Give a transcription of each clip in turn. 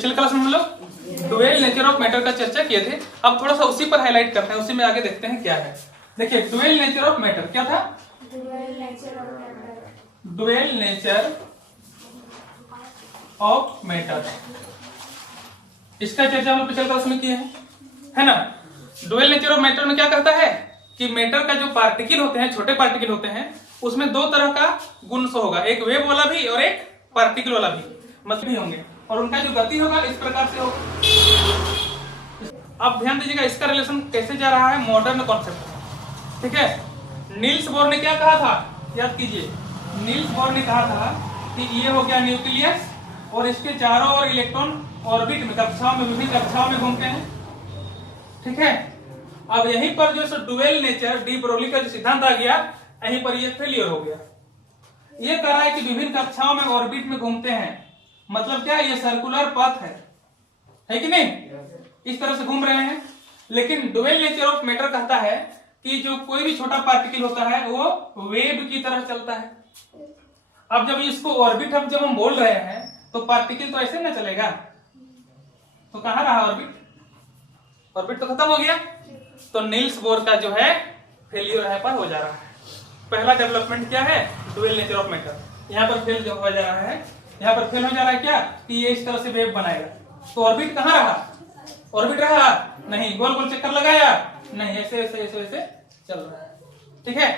पिछले क्लास में हम लोग डुअल नेचर ऑफ मैटर का चर्चा किए थे। अब थोड़ा सा उसी पर हाईलाइट करते हैं, उसी में आगे देखते हैं क्या है। देखिए डुअल नेचर ऑफ मैटर क्या था? डुअल नेचर ऑफ मैटर, इसका चर्चा हम लोग पिछले क्लास में किए हैं, है ना। डुअल नेचर ऑफ मैटर में क्या कहता है कि मैटर का जो पार्टिकल होते हैं, छोटे पार्टिकल होते हैं, उसमें दो तरह का गुण होगा, एक वेव वाला भी और एक पार्टिकल वाला भी, मतलब भी होंगे, और उनका जो गति होगा इस प्रकार से होगा। अब ध्यान दीजिएगा इसका रिलेशन कैसे जा रहा है मॉडर्न कॉन्सेप्ट, ठीक है। नील्स बोर ने क्या कहा था, याद कीजिए, नील्स बोर ने कहा था कि ये हो गया न्यूक्लियस और इसके चारों ओर इलेक्ट्रॉन ऑर्बिट में, कक्षाओं में, विभिन्न कक्षाओं में घूमते हैं, ठीक है। अब यहीं पर जो डुअल नेचर डी ब्रोगली का जो सिद्धांत आ गया, यहीं पर ये फेलियर हो गया। ये कह रहा है कि विभिन्न कक्षाओं में ऑर्बिट में घूमते हैं, मतलब क्या है, ये सर्कुलर पथ है कि नहीं, इस तरह से घूम रहे हैं। लेकिन डुअल नेचर ऑफ मैटर कहता है कि जो कोई भी छोटा पार्टिकल होता है वो वेव की तरह चलता है। अब जब इसको ऑर्बिट जब हम बोल रहे हैं तो पार्टिकल तो ऐसे ना चलेगा, तो कहां रहा ऑर्बिट, ऑर्बिट तो खत्म हो गया। तो नील्स बोर का जो है फेलियर यहाँ पर हो जा रहा है। पहला डेवलपमेंट क्या है, डुअल नेचर ऑफ मैटर, यहाँ पर फेल जो हो जा रहा है, यहाँ पर फेल हो जा रहा है क्या कि ये इस तरह से वेव बनाएगा। तो ऑर्बिट कहाँ रहा, ऑर्बिट रहा नहीं, गोल गोल चक्कर लगाया नहीं, ऐसे ऐसे ऐसे ऐसे चल रहा है, ठीक है।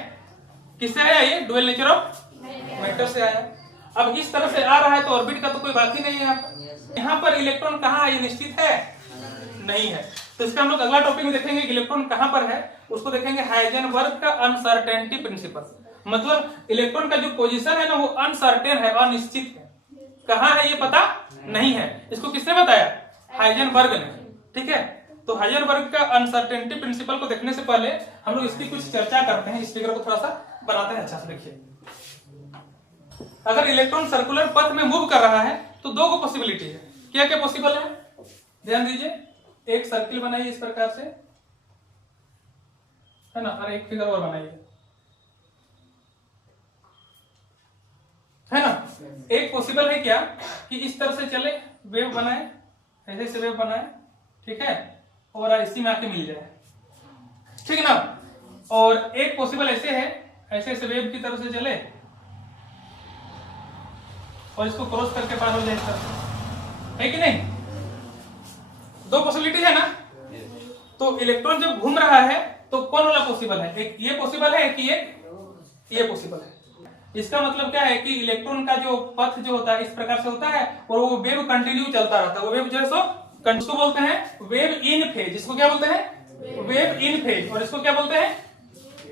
किससे आया ये, डुअल नेचर ऑफ मैटर से आया। अब इस तरह से आ रहा है तो ऑर्बिट का तो कोई बात ही नहीं है। यहाँ पर इलेक्ट्रॉन कहाँ है ये निश्चित है नहीं है, तो इसका हम लोग अगला टॉपिक में देखेंगे कि इलेक्ट्रॉन कहां पर है, उसको देखेंगे हाइजेनबर्ग का अनसर्टेनिटी प्रिंसिपल। मतलब इलेक्ट्रॉन का जो पोजीशन है ना वो अनसर्टेन है, अनिश्चित है, कहां है ये पता नहीं है। इसको किसने बताया, हाइजेनबर्ग ने, ठीक है। तो हाइजेनबर्ग का अनसर्टेनिटी प्रिंसिपल को देखने से पहले हम लोग इसकी कुछ चर्चा करते हैं, इस फिगर को थोड़ा सा बनाते हैं अच्छा से। देखिए अगर इलेक्ट्रॉन सर्कुलर पथ में मूव कर रहा है तो दो को पॉसिबिलिटी है, क्या क्या पॉसिबल है, ध्यान दीजिए। एक सर्किल बनाइए इस प्रकार से, है ना, और एक फिगर और बनाइए, है ना। एक पॉसिबल है क्या कि इस तरह से चले, वेव बनाए, ऐसे से वेव बनाए, ठीक है, और इसी में आके मिल जाए, ठीक है ना। और एक पॉसिबल ऐसे है, ऐसे से वेव की तरफ से चले और इसको क्रॉस करके पार हो जाए, इस तरह से, है कि नहीं। दो पॉसिबिलिटी है ना। तो इलेक्ट्रॉन जब घूम रहा है तो कौन वाला पॉसिबल है, एक ये पॉसिबल है कि ये पॉसिबल है। इसका मतलब क्या है कि इलेक्ट्रॉन का जो पथ जो होता है इस प्रकार से होता है और वो वेव कंटिन्यू चलता रहता है। वो वेव जो है इसको बोलते हैं वेव इन फेज, इसको क्या बोलते हैं, वेव इन फेज, और इसको क्या बोलते हैं,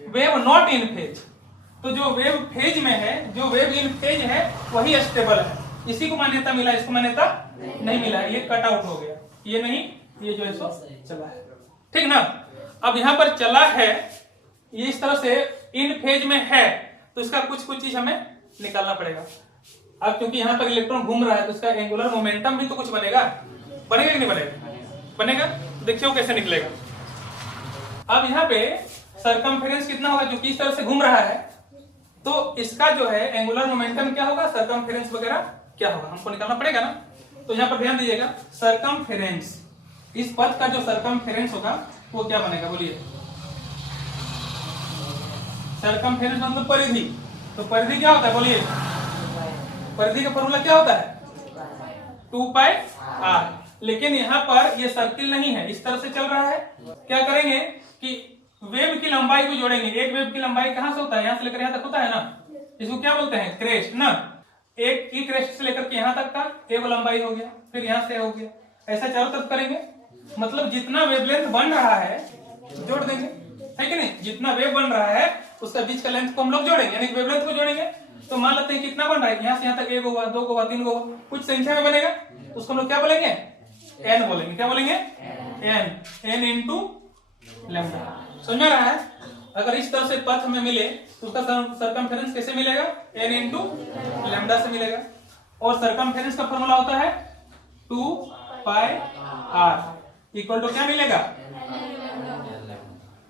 वेव नॉट इन फेज। तो जो वेव फेज में है, जो वेव इन फेज है वही स्टेबल है, इसी को मान्यता मिला, इसको मान्यता नहीं मिला, ये कट आउट हो गया, ये नहीं, ये जो है सो चला है, ठीक ना। अब यहाँ पर चला है, ये इस तरह से इन फेज में है, तो इसका कुछ चीज हमें निकालना पड़ेगा। अब क्योंकि यहाँ पर इलेक्ट्रॉन घूम रहा है तो इसका एंगुलर मोमेंटम भी तो कुछ बनेगा, बनेगा कि नहीं बनेगा, बनेगा। तो देखिए वो कैसे निकलेगा। अब यहाँ पे सरकमफेरेंस कितना होगा, जो कि इस तरह से घूम रहा है, तो इसका जो है एंगुलर मोमेंटम क्या होगा, सरकमफेरेंस वगैरह क्या होगा, हमको निकालना पड़ेगा ना। तो यहाँ पर ध्यान दीजिएगा, सरकमफेरेंस, इस पथ का जो सरकमफेरेंस होगा वो क्या बनेगा, बोलिए। सरकमफेरेंस मतलब परिधि, तो परिधि क्या होता है, बोलिए। परिधि का फॉर्मूला क्या होता है, 2πr। लेकिन यहाँ पर ये सर्किल नहीं है, इस तरह से चल रहा है। क्या करेंगे कि वेव की लंबाई को जोड़ेंगे। एक वेव की लंबाई कहां से होता है, यहां से लेकर यहां तक होता है ना, इसको क्या बोलते हैं, क्रेस्ट ना। एक की क्रेस्ट से लेकर के यहां तक का एक लंबाई हो गया, फिर यहां से हो गया, ऐसा चारों तरफ करेंगे। मतलब जितना वेवलेंथ बन रहा है जोड़ देंगे, है कि नहीं, जितना वेव बन रहा है उसका बीच का लेंथ को हम लोग जोड़ेंगे, यानी वेवलेंथ को जोड़ेंगे। तो मान लेते हैं कितना बन रहा है, यहाँ से यहाँ तक एक होगा, दो होगा, तीन होगा, कुछ संख्या में बनेगा, उसको हम लोग क्या बोलेंगे, एन बोलेंगे। क्या बोलेंगे, एन इंटू लैम्डा। समझ में आ रहा है। अगर इस तरह से पथ हमें मिले तो उसका सरकमफेरेंस कैसे मिलेगा, एन इंटू लैम्डा से मिलेगा। और सरकमफेरेंस का फॉर्मूला होता है 2πr इक्वल टू क्या मिलेगा,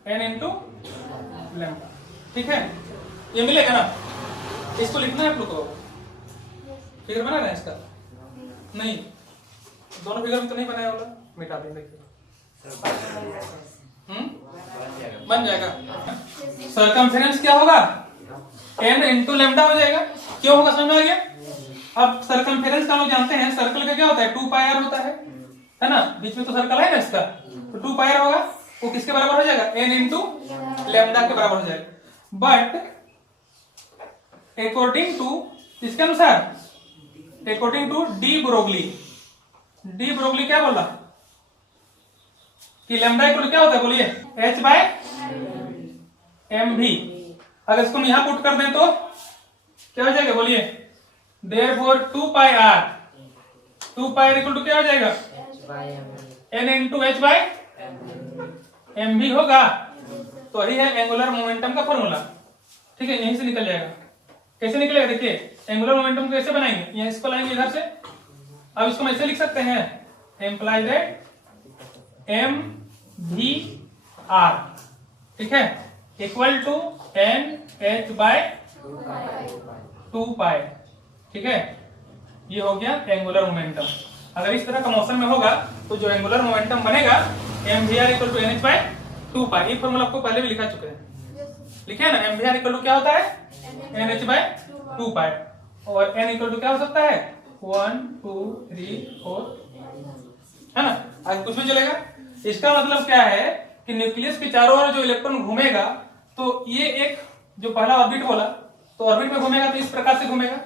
एन इंटू लैम्डा, ठीक है, ये मिलेगा ना। इसको लिखना है आप लोग को, फिगर बना रहे हैं इसका, नहीं दोनों फिगर में तो नहीं बनाया होगा, मिटा देंगे। बन जाएगा। सरकमफेरेंस क्या होगा, n इंटू लेमडा हो जाएगा। क्यों होगा समझ में आ गया। अब सरकमफेरेंस का हम लोग जानते हैं, सर्कल का क्या होता है 2 पाई r होता है ना, बीच में तो सर्कल है ना इसका, तो 2 पाई r होगा, वो किसके बराबर हो जाएगा, n इंटू लेमडा के बराबर हो जाएगा। बट अकॉर्डिंग टू, इसके अनुसार अकॉर्डिंग टू डी ब्रोगली क्या बोला कि लेमडा इक्वल क्या होता है, बोलिए h बाय एम भी। अगर इसको हम यहां पुट कर दें तो क्या हो जाएगा, बोलिए therefore 2 pi r equal to क्या हो जाएगा, n into H by M भी होगा। तो यही है एंगुलर मोमेंटम का फॉर्मूला। ठीक है, यहीं से निकल जाएगा। कैसे निकलेगा, देखिए एंगुलर मोमेंटम को कैसे बनाएंगे, यहाँ इसको लाएंगे इधर से। अब इसको हम ऐसे लिख सकते हैं, imply that M V R, ठीक है, equal to N H by 2 pi. ठीक है, ये हो गया एंगुलर मोमेंटम। अगर इस तरह का मोशन में होगा तो जो एंगुलर मोमेंटम बनेगा M V R equal to N H by 2 pi. ये फॉर्मूला आपको पहले भी लिखा चुके हैं, लिखे है ना, M V R equal to क्या होता है, एन एच बाय 2 पाई, और एन इक्वल टू क्या हो सकता है 1 2 3 4, है ना, आगे कुछ भी चलेगा। इसका मतलब क्या है कि न्यूक्लियस के चारों ओर जो इलेक्ट्रॉन घूमेगा, तो ये एक जो पहला ऑर्बिट बोला, तो ऑर्बिट में घूमेगा तो इस प्रकार से घूमेगा,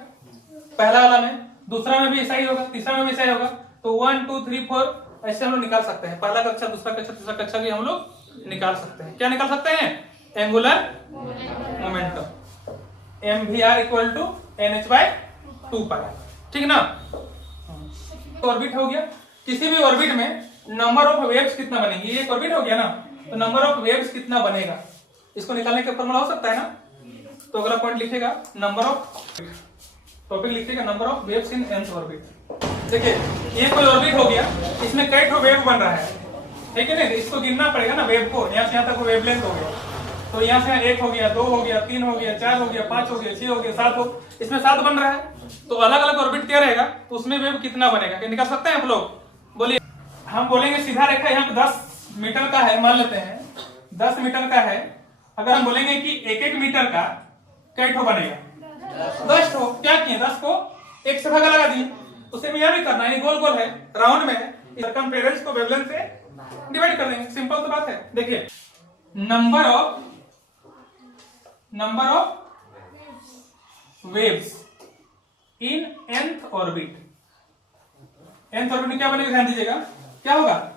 पहला वाला में, दूसरा में भी ऐसा ही होगा, तीसरा में भी ऐसा ही होगा। तो 1 2 3 4 ऐसे हम लोग निकाल सकते हैं, पहला कक्षा, दूसरा कक्षा, तीसरा कक्षा भी हम लोग निकाल सकते हैं। क्या निकाल सकते हैं, angular momentum M V R equal to N H by 2 pi. ठीक ना, तो ऑर्बिट हो गया। किसी भी ऑर्बिट में नंबर ऑफ वेव्स कितना बनेंगे, ये एक ऑर्बिट हो गया ना, तो नंबर ऑफ वेव्स कितना बनेगा, इसको निकालने का फॉर्मूला हो सकता है ना। तो अगला पॉइंट लिखेगा नंबर ऑफ, टॉपिक लिखिएगा number of waves in nth orbit. देखिए ये कोई ऑर्बिट हो गया, इसमें कई ठो वेव बन रहा है, ठीक है ना, इसको गिनना पड़ेगा ना वेव को, यहाँ से यहाँ तक वेवलेंथ हो गया, तो यहाँ से 1 हो गया, 2 हो गया, 3 हो गया, 4 हो गया, 5 हो गया, 6 हो गया, 7 हो, इसमें 7 बन रहा है। तो अलग अलग ऑर्बिट क्या रहेगा, तो उसमें वेव कितना बनेगा, क्या निकाल सकते हैं आप लोग, बोलिए। हम बोलेंगे सीधा रेखा यहाँ पे 10 मीटर का है, मान लेते हैं 10 मीटर का है। अगर हम बोलेंगे कि 1 मीटर का कई ठो बनेगा, 10 ठो। क्या किए, 10 को 1 से भागा लगा दिए, उसे में यह भी करना है, गोल गोल है, राउंड में है, सरकमफेरेंस को वेवलेंथ से डिवाइड कर देंगे, सिंपल तो बात है। देखिए number of waves in nth orbit, nth orbit में क्या बनेगा, ध्यान दीजिएगा, क्या होगा,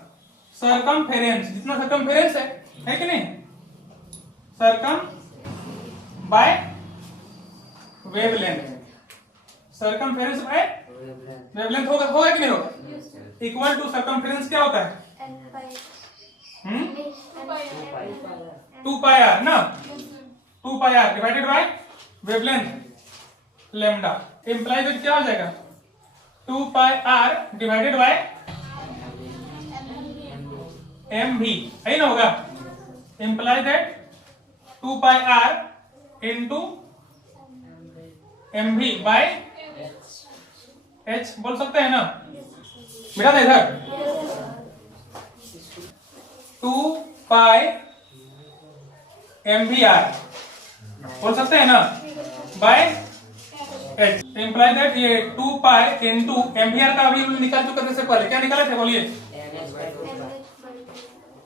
सरकमफेरेंस, जितना सरकमफेरेंस है कि नहीं, circum by wavelength, circumference by wavelength होगा कि नहीं होगा, इक्वल टू सरकमफेरेंस क्या होता है 2 पाई आर ना, 2 pi R divided by wavelength lambda, imply that क्या हो जाएगा 2 pi R divided by M V, है ना, होगा, imply that 2 pi R into M V by H, बोल सकते हैं ना, बेटा था इधर 2 पाई एम भी आर, बोल सकते हैं ना, बाय एच, इंप्लाई दैट ये 2 pi into M V are का अभी निकाल चुके थे से पहले, क्या निकाले थे बोलिए,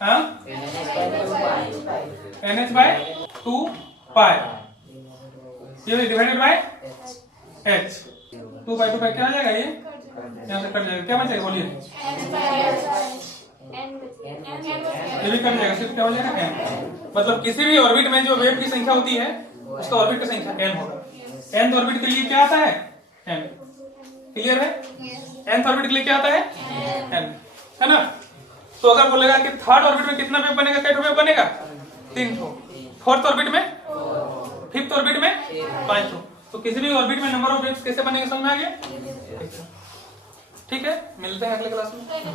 हाँ, एन एच बाय 2 पाई, ये डिवाइडेड बाय एच, 2 पाई क्या आ जाएगा, ये यहाँ से कट जाएगा, क्या बचेगा बोलिए, ये भी कट जाएगा, सिर्फ क्या हो जाएगा n। मतलब किसी भी ऑर्बिट में जो वेव की संख्या होती है उसका ऑर्बिट की संख्या n होगा। nth ऑर्बिट के लिए क्या आता है n, क्लियर है, nth ऑर्बिट के लिए क्या आता है n, है ना। तो अगर बोलेगा कि थर्ड ऑर्बिट में कितना वेव बनेगा, कैट वेव बनेगा 3 ठो, फोर्थ ऑर्बिट में, फिफ्थ ऑर्बिट में 5 ठो। तो किसी भी ऑर्बिट में नंबर ऑफ वेव्स कैसे बनेंगे समझ में आ गया, ठीक है, मिलते हैं अगले क्लास में।